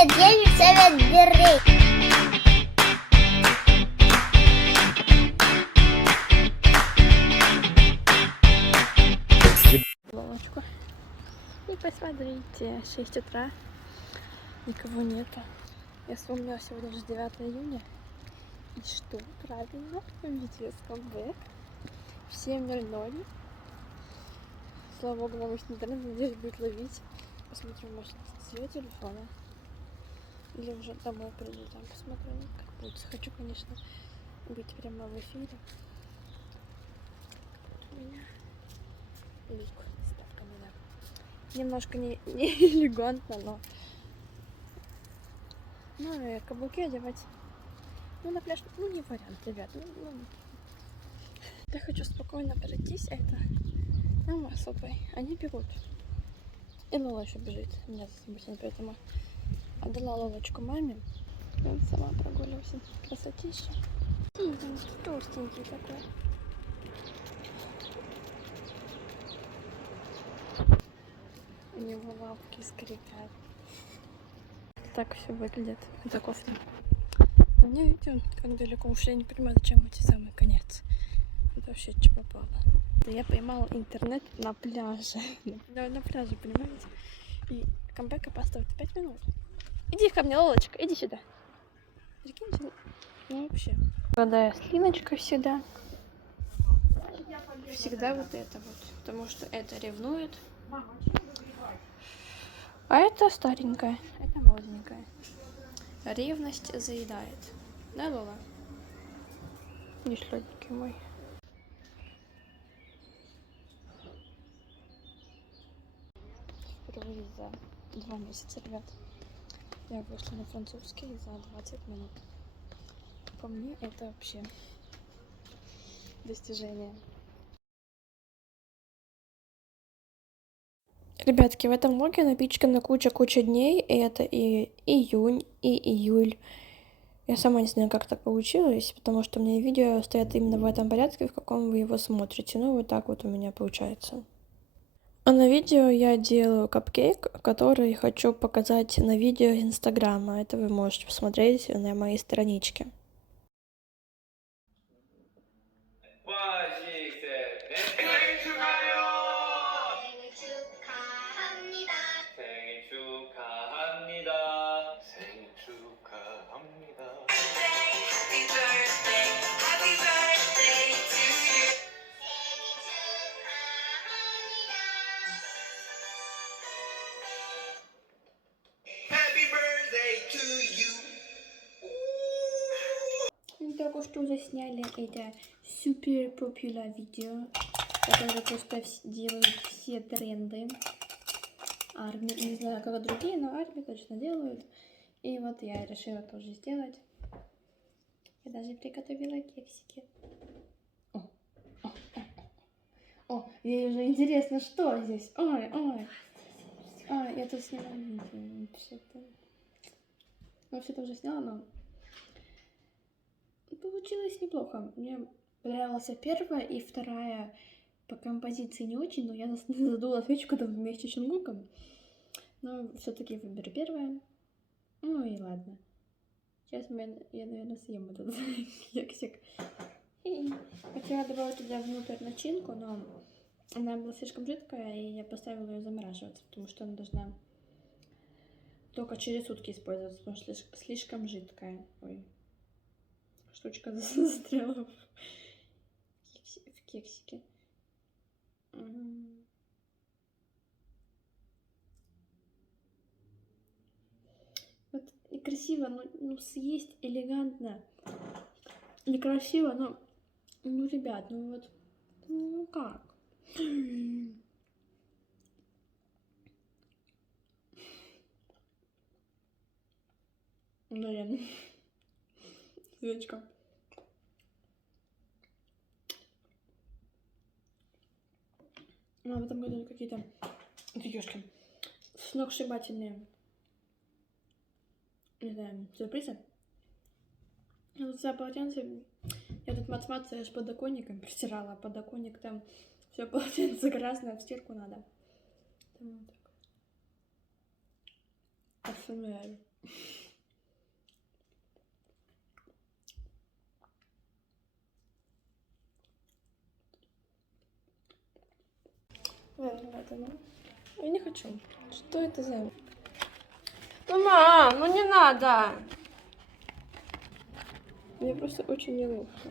9 дверей. Лолочку. И посмотрите, 6 утра, никого нету. Я вспомнила, сегодня же 9 июня. И что? Правильно, BTS камбэк в 7:00. Слава богу, нам их интернет, надеюсь, будет ловить. Посмотрим, может, с ее телефона. Или уже домой приду, там посмотрю, как будет. Хочу, конечно, быть прямо в эфире. Вот у меня лук с ставками, да. Немножко не элегантно, но... Ну, и каблуки одевать. Ну, на пляж, ну, не вариант, ребят. Я хочу спокойно пройтись, а это мама с папой. Они бегут. И Лола еще бежит. У меня за поэтому отдала Лолочку маме. Он сама прогуливался. Красотища. Синенький, толстенький такой. У него лапки скрипят. Так все выглядит. Это кофта. Но не видим, как далеко ушли. Я не понимаю, зачем эти самый конец. Это вообще что попало. Я поймала интернет на пляже. На пляже, понимаете? И камбэк опаздывает 5 минут. Иди ко мне, Лолочка, иди сюда. Прикиньте, ну вообще. Молодая слиночка всегда. Всегда вот это вот. Потому что это ревнует. А это старенькая. Это молоденькая. Ревность заедает. Да, Лола? Не сладенький мой. Впервые за 2 месяца, ребят. Я вышла на французский за 20 минут. По мне это вообще достижение. Ребятки, в этом влоге напичкана куча дней. И это и июнь, и июль. Я сама не знаю, как так получилось, потому что у меня видео стоят именно в этом порядке, в каком вы его смотрите. Ну, вот так вот у меня получается. А на видео я делаю капкейк, который хочу показать на видео Инстаграма. Это вы можете посмотреть на моей страничке. Мы только что засняли это супер популяр видео, которое просто делают все тренды. Армии, не знаю, как другие, но армии точно делают. И вот я решила тоже сделать. Я даже приготовила кексики. О, ей уже интересно, что здесь. Ой. Я тут сняла видео. Вообще-то уже сняла, но получилось неплохо. Мне понравилась первая и вторая по композиции не очень, но я задула свечку там вместе с Чунгуком. Но все-таки выберу первое. Ну и ладно. Сейчас я, наверное, съем этот кексик. Хотела добавить туда внутрь начинку, но она была слишком жидкая, и я поставила ее замораживаться, потому что она должна только через сутки использоваться, потому что слишком жидкая. Ой, штучка застряла в кексике. Вот и красиво, ну съесть элегантно. Некрасиво, но, ну, ребят, ну вот, ну как? Наверное. Свечка. А в этом году какие-то, ёшки, сногсшибательные, не знаю, сюрпризы. Я тут взяла полотенце, я тут мацмац с подоконником притирала, а подоконник там все полотенце грязное, в стирку надо. Там вот так. Парфюмеры. Ладно, ребята, ну, я не хочу. Что это за... Ну, мам, ну не надо. Мне просто очень неловко.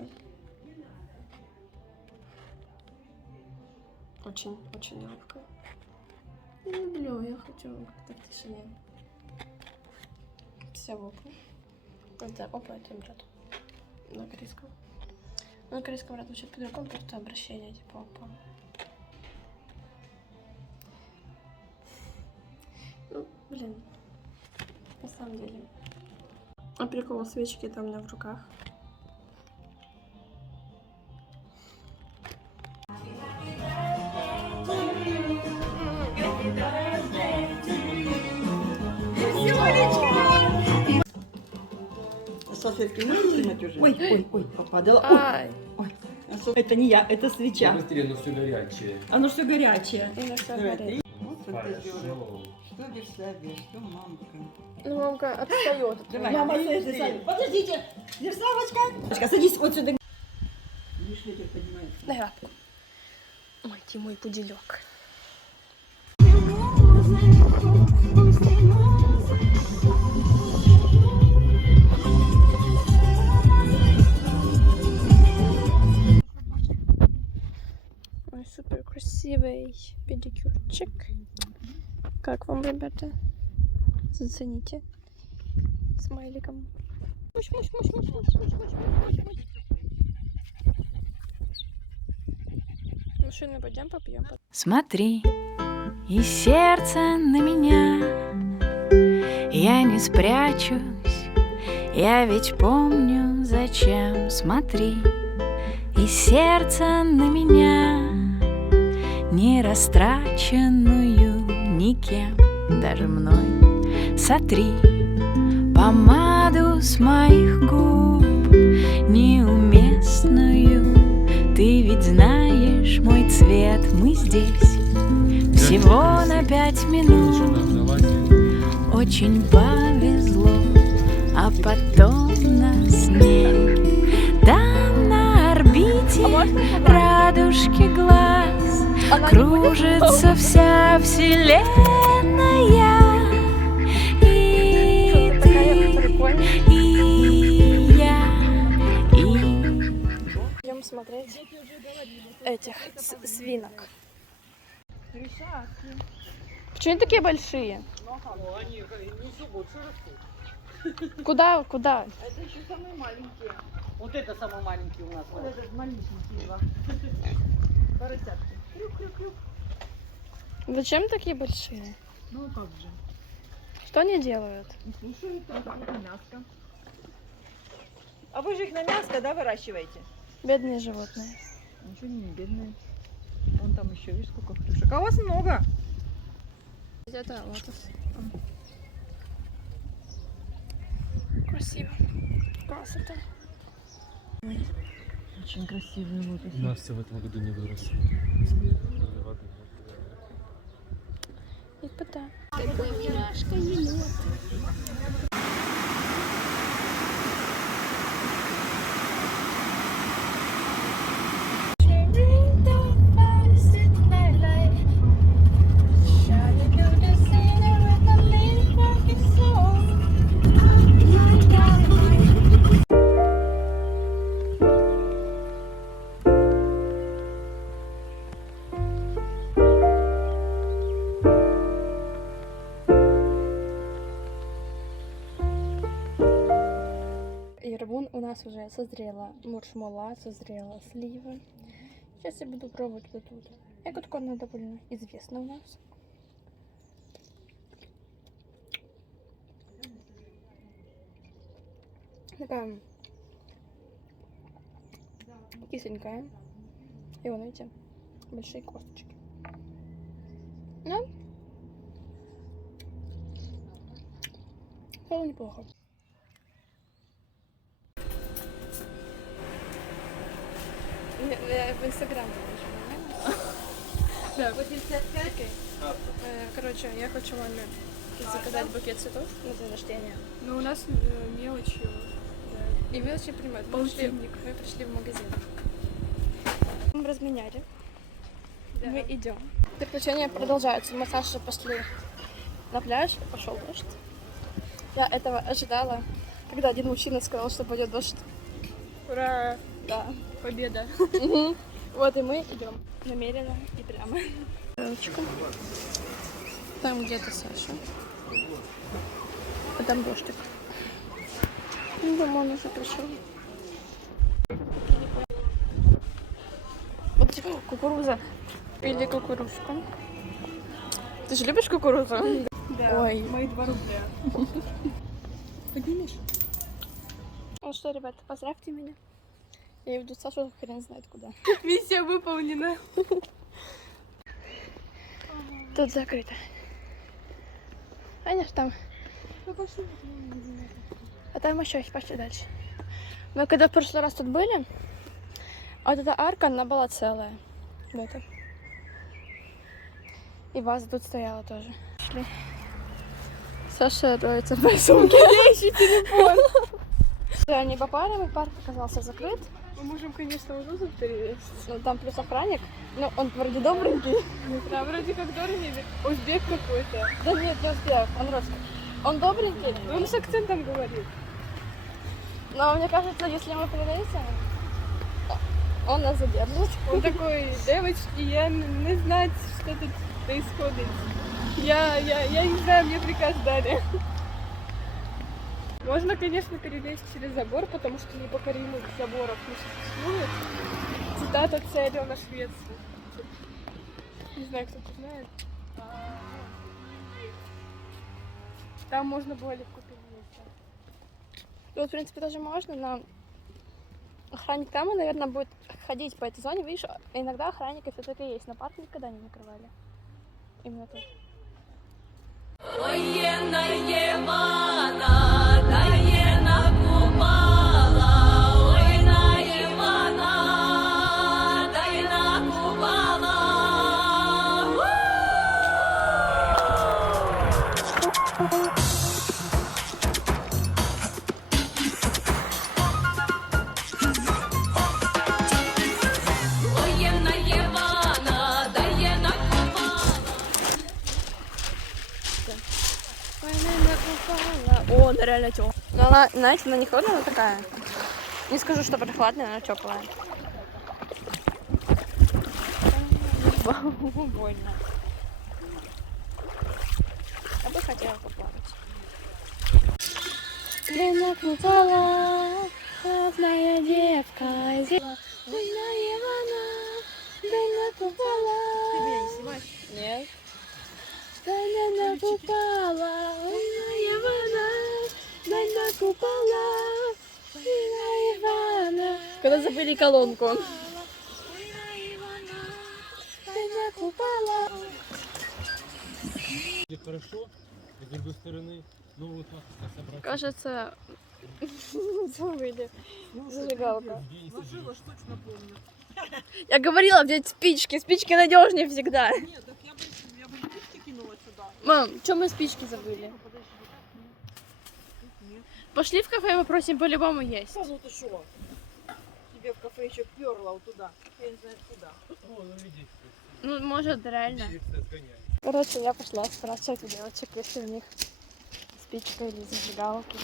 Очень неловко. Не люблю, я хочу как-то в тишине. Все, опа. Это опа, это брат. На корейском. На корейском брат вообще по-другому, просто обращение, типа опа. Ну, блин. На самом деле. А прикол, свечки-то у меня в руках. Салфетки можно снимать уже? Ой, попадала. Ай, Ой. Это не я, это свеча. Быстрее, но все горячее. Оно что горячее. и на что Давай, горит. Вот фантазируй. Хорошо. Что Версавия, что мамка. Ну, мамка отстает. Давай, Мама, быстрее. Подождите, Версавочка. Садись вот сюда. Видишь, ветер поднимается. дай лапку. Ой, ты мой пуделек. Ой, супер красивый педикюрчик. Как вам, ребята? Зацените. Смайликом. В машину пойдем попьем. Смотри, и сердце на меня, я не спрячусь, я ведь помню, зачем. Смотри, и сердце на меня, не растраченную никем, даже мной. Сотри помаду с моих губ, неуместную. Ты ведь знаешь мой цвет, мы здесь всего на 5 минут. Очень повезло, а потом нас нет. Там на орбите радужки глаз кружится вся вселенная. И ты, и я, и... Идем смотреть этих свинок. Почему они такие большие? Они не больше растут. Куда? Это еще самые маленькие. Вот это самый маленький у нас. Вот этот маленький. Поросятки. Крюк. Зачем такие большие? Ну как же. Что они делают? Слушай, это мяско. А вы же их на мяско, да, выращиваете? Бедные животные. Ничего не бедные. Вон там еще, видишь, сколько хрюшек. А у вас много. Это лотос. Красиво. Красота. Очень красивый лотос. Настя в этом году не выросла. И пота. Ярбун у нас уже созрела, маршмеллоу созрела, слива. Сейчас я буду пробовать вот тут. Ягодка она довольно известна у нас. Такая кисленькая. И вон, видите, большие косточки. Ну, было неплохо. Я в Инстаграм выложу, нормально? Да. Короче, я хочу маме заказать букет цветов на день рождения. Но у нас мелочи. Да. И мелочи принимают. Полтинник. Мы пришли в магазин. Мы разменяли. Да. Мы идем. Приключения продолжаются. Мы с Сашей пошли на пляж, и пошел дождь. Я этого ожидала, когда один мужчина сказал, что пойдет дождь. Ура! Да. Победа! Мгм. Вот и мы идем намеренно и прямо. Ручка. Там где-то Саша. А там дождик. Ну, дома он уже пришел. Вот типа кукуруза. Или кукурузка. Ты же любишь кукурузу? Да. Ой. Мои 2 рубля. Поднимешь? Ну что, ребята, поздравьте меня. Я веду Сашу хрен знает куда. Миссия выполнена. Тут закрыто. Аня ж там. А там еще пошли дальше. Мы когда в прошлый раз тут были, а вот эта арка, она была целая. Вот. И ваза тут стояла тоже. Шли. Саша роется в моей сумке. Я ищу телефон. Они попали, и парк оказался закрыт. Мы можем, конечно, вот тут перевести. Ну, там плюс охранник. Ну, он вроде добренький. Да, вроде как дорогий. Узбек какой-то. Да нет, не успею, он русский. Он добренький, Он с акцентом говорит. но мне кажется, если мы придется, он нас задержит. Он такой, девочки, я не знаю, что тут происходит. Я не знаю, мне приказ дали. Можно, конечно, перелезть через забор, потому что непокоримых заборов не существует. Цитата Царёна Швеции. Не знаю, кто-то знает. Там можно было легко перелезть. Вот, в принципе, тоже можно, но охранник там, наверное, будет ходить по этой зоне. Видишь, иногда охранники все-таки есть, но парк никогда не накрывали. Именно тут. О, она реально теплая. Но она, знаете, она не холодная, она такая. Не скажу, что прохладная, она теплая. Больно. Я бы хотела поплавать. Длинная купала, славная девка, длинная вана, длинная купала. Ты меня не снимаешь? Нет. Длинная купала, длинная вана, длинная купала, длинная вана. Когда забыли колонку. Длинная купала. Хорошо, и с другой стороны, ну вот так собрать. Кажется, забыли зажигалка. Сложила, что точно помню. Я говорила взять спички. Спички надежнее всегда. Нет, так я бы спички кинула сюда. Мам, что мы спички забыли? Подожди. Нет. Пошли в кафе, попросим, по-любому есть. Ну ты шо? Тебе в кафе еще перла вот туда. Я не знаю куда. О, ну видите, Ну, может, реально. дирекция сгоняет. Короче, я пошла спрашивать у девочек, если у них спичка или зажигалки.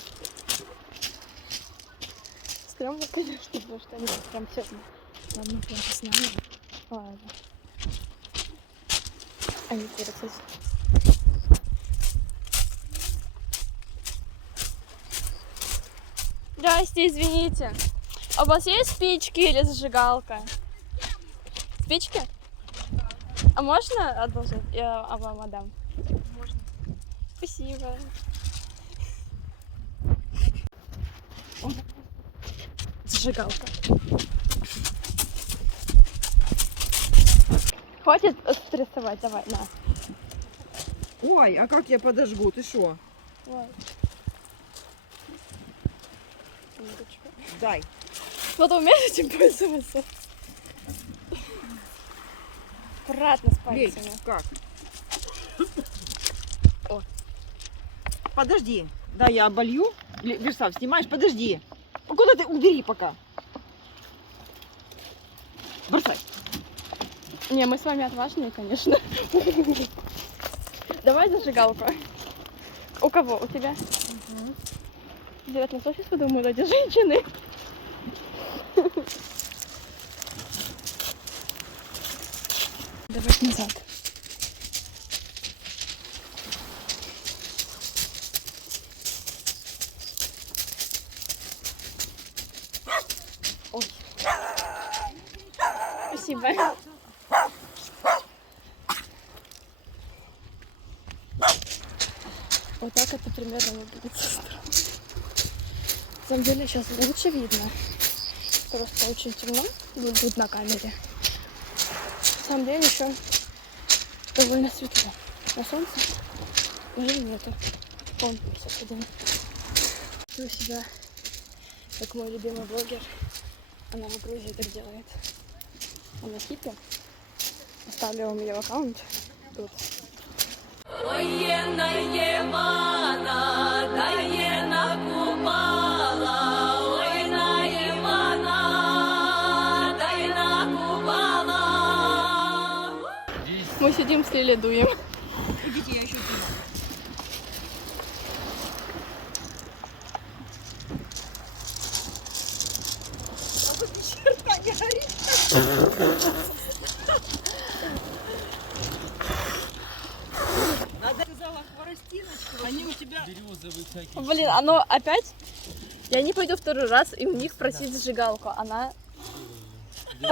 Стрёмно, конечно, потому что они прям все ладно, прям с нами. Ладно. Они перецелись. Здрасте, извините. А у вас есть спички или зажигалка? Спички? А можно одолжить? Я вам отдам. Можно. Спасибо. Зажигалка. Хватит стрессовать, давай, на. Ой, а как я подожгу? Ты шо? Вот. Минуточку. Дай. Кто-то умеет этим пользоваться? Аккуратно с Лей. пальцами. Как? О. Подожди. Да, я оболью. Версав, снимаешь? Подожди. Куда ты? Убери пока. Бросай. Не, мы с вами отважные, конечно. Давай зажигалку. У кого? У тебя? Интересно, что сейчас подумают эти женщины? Давай назад. Ой. Спасибо. Вот так это примерно выглядит со стороны. На самом деле сейчас лучше видно. Просто очень темно будет на камере. На самом деле еще довольно светло. На солнце уже нету. Вон, сейчас один. Чувствую себя, как мой любимый блогер. Она в Грузии так делает. Она хиппи. Оставлю вам ее аккаунт тут. Мы сидим с Лилей дуем. Идите, я еще сниму. Надо сказала хворостиночку. Они у тебя березовые всякие. Блин, оно опять? Я не пойду второй раз и у них просить зажигалку. Она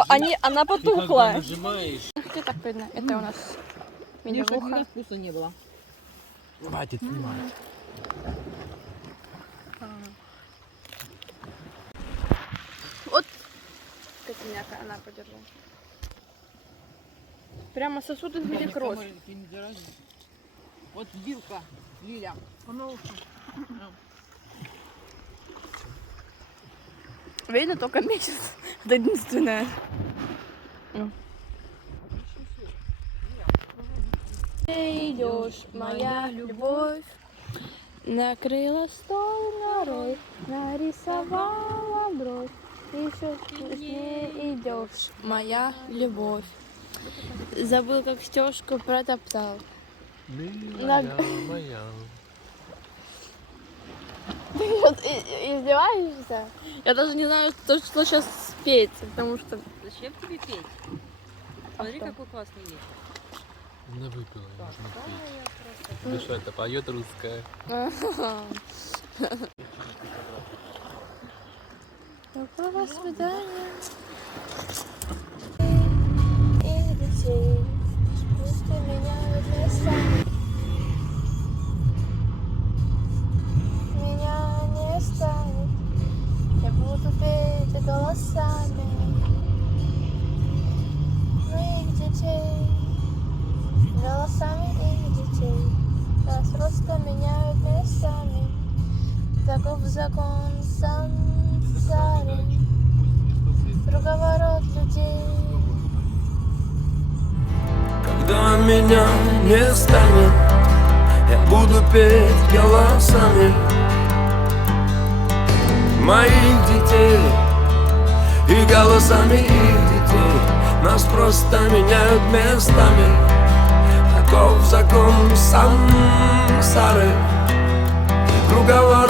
Когда потухла. нажимаешь. Где так видно? Это у нас Мне чтобы мини-вуха. вкуса не было. Хватит снимать. Вот котеняка, она подержу. Прямо сосуд из меня кровь. Ты не дорожишь. Вот вилка, Лиля. Видно только месяц. Это единственное. Ты идешь, моя любовь, накрыла стол горой, нарисовала бровь. Еще с ней идешь, моя любовь. Забыл, как стежку протоптал. Моя. Ты вот издеваешься? Я даже не знаю, что сейчас спеть, потому что... Зачем тебе петь? Смотри, что? какой классный вечер. Она выпила, нужно петь. Ты что, это поет русская? Какого свидания? И детей, пусть меняют местами. Меня не станет, я буду петь голосами моих детей, голосами их детей. Нас просто меняют местами, таков закон сансары, круговорот людей. Когда меня не станет, я буду петь голосами моих детей и голосами их детей. Нас просто меняют местами, таков закон сансары, круговорот